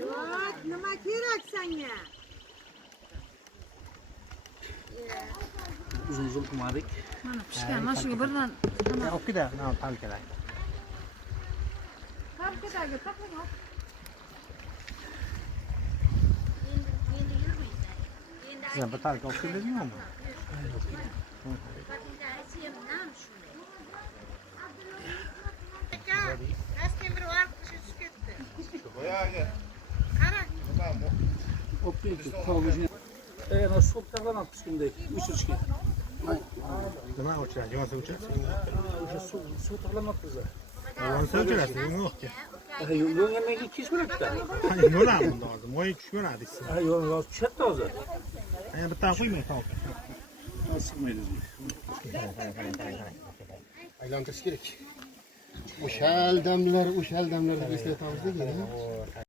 Yo'q, nima kerak senga? Uzun qilmadik. Mana pishgan. Mana shunga birdan O'qida, mana talkalar. Tarkadagi taqlang. Sizlar bir talka olib keldingizmi? Ana suv taqlanib pishgandek, uchichga. Nima o'chiradi? Yonsa o'chiradi. O'sha suv taqlanib biza. Yonsa o'chiradi, yo'q. Yo'q yemayga kish bo'ladida. Yo'lami bunda hozir. Moy tushmaydi siz. Yo'q, tushadi hozir. Bitta qo'ymay tavuk. Sig'maydi. Aylantirish kerak. O'shal damlar deb eslatamiz-da.